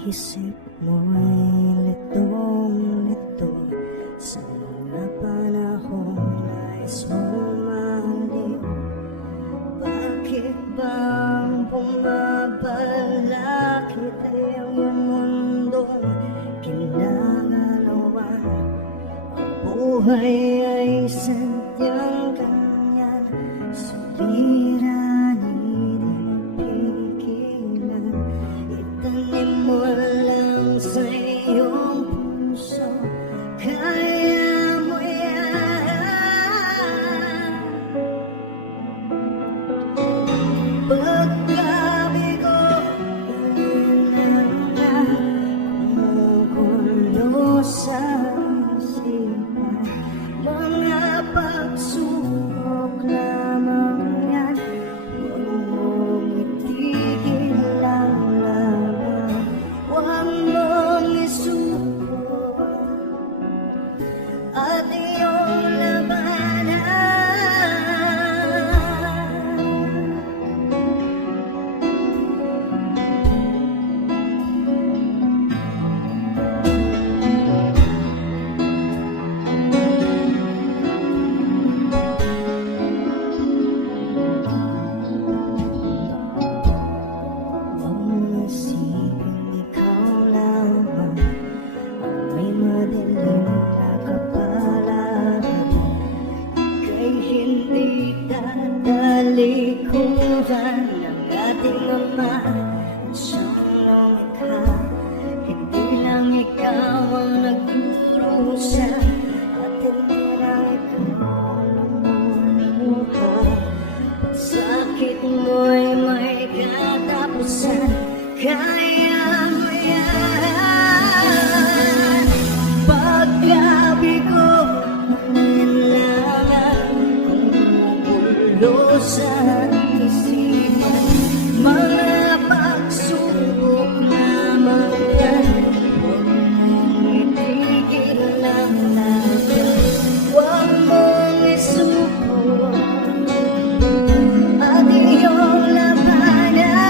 Isip mo'y litong-lito sa mga panahong nais mong mahalin. Bakit bang bumabalakid ay ang iyong mundong kinagalawan? Ang buhay ay sadyang ganyan, suliranin pigilan. Itanim mo lang sa iyong puso, kaya mo yan. Pagkabigo na kumukulo sa isipan, mga pagsubok lamang yan. Huwag mong itigil ang laban, huwag mong isuko at iyong labanan. Huwag mong isipin ikaw lamang ang may madilim na kapalaran. Ika'y hindi tatalikuran ng ating Ama na siyang lumikha. Hindi lang ikaw ang nagdurusa at hindi lang ikaw ang lumuluha. Pagsakit mo'y may katapusan, kaya mo yan. Pagkabigo ng langan, kumukulo sa isipan, mga pagsubok lamang yan. Huwag mong itigil ang laban, huwag mong isuko at iyong labanan.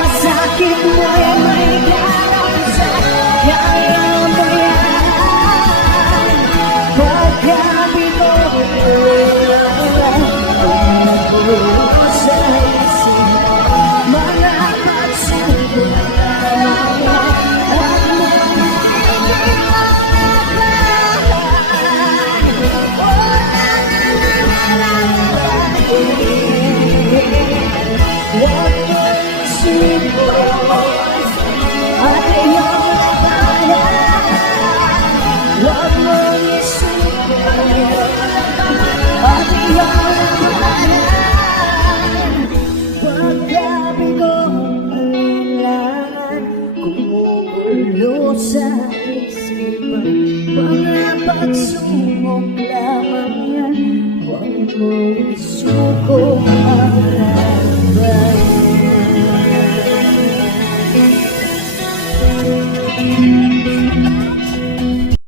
Pasakit mo ay may katapusan, kaya mo yan. Pagkabigo kumukulo sa isipan, mga pagsubok lamang yan. Huwag mong itigil ang laban, huwag mong isuko at iyong labanan. Huwag mong isuko at iyong labanan. Pagkabigo ang ilangan, kumukulo sa isipan, mga pagsubok lamang yan. Huwag mong isuko